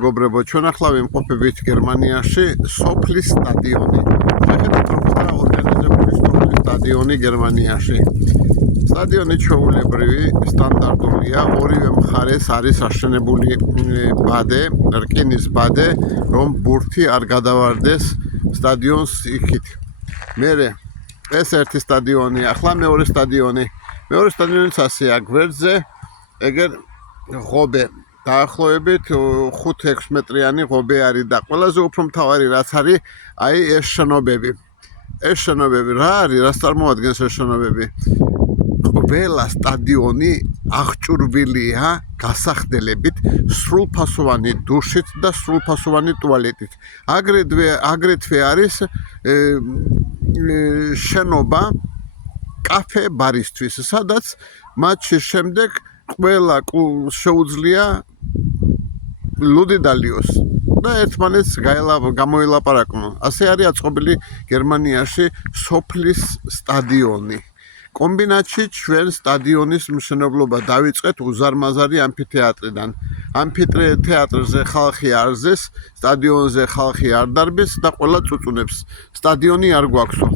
მეგობრებო, ჩვენ ახლა ვიმყოფებით გერმანიაში, სოფლის სტადიონი. შეხედეთ, როგორ ორგანიზებული სოფლის სტადიონი გერმანიაში. სტადიონი ჩვეულებრივი, სტანდარტულია, ორივე მხარეს არის აშენებული ბადე, რკინის ბადე, რომ ბურთი არ გადავარდეს სტადიონს იქით. მერე ეს ერთი სტადიონი, ახლა მეორე სტადიონი. მეორე სტადიონიც ასეა, გვერდზე ეგერ ღობე. დაახლოებით 5-6 მეტრიანი ღობე არის და ყველაზე უფრო მთავარი რაც არის, აი ეს შენობები. ეს შენობები რა არის, რას წარმოადგენს ეს შენობები? ყველა სტადიონი აღჭურვილია გასახდელებით, სრულფასოვანი დუშით და სრულფასოვანი ტუალეტით. აგრეთვე არის შენობა კაფე ბარისთვის, სადაც მატჩის შემდეგ ყველა შეუძლია ლუდი დალიოს და ერთმანეთს გამოილაპარაკონ. ასე არის აწყობილი გერმანიაში სოფლის სტადიონი. კომბინატში ჩვენ სტადიონის მშენებლობა დავიწყეთ უზარმაზარი ამფითეატრიდან. ამფითეატრზე ხალხი არ ზეს, სტადიონზე ხალხი არ დარბის და ყველა წუწუნებს. სტადიონი არ გვაქვსო.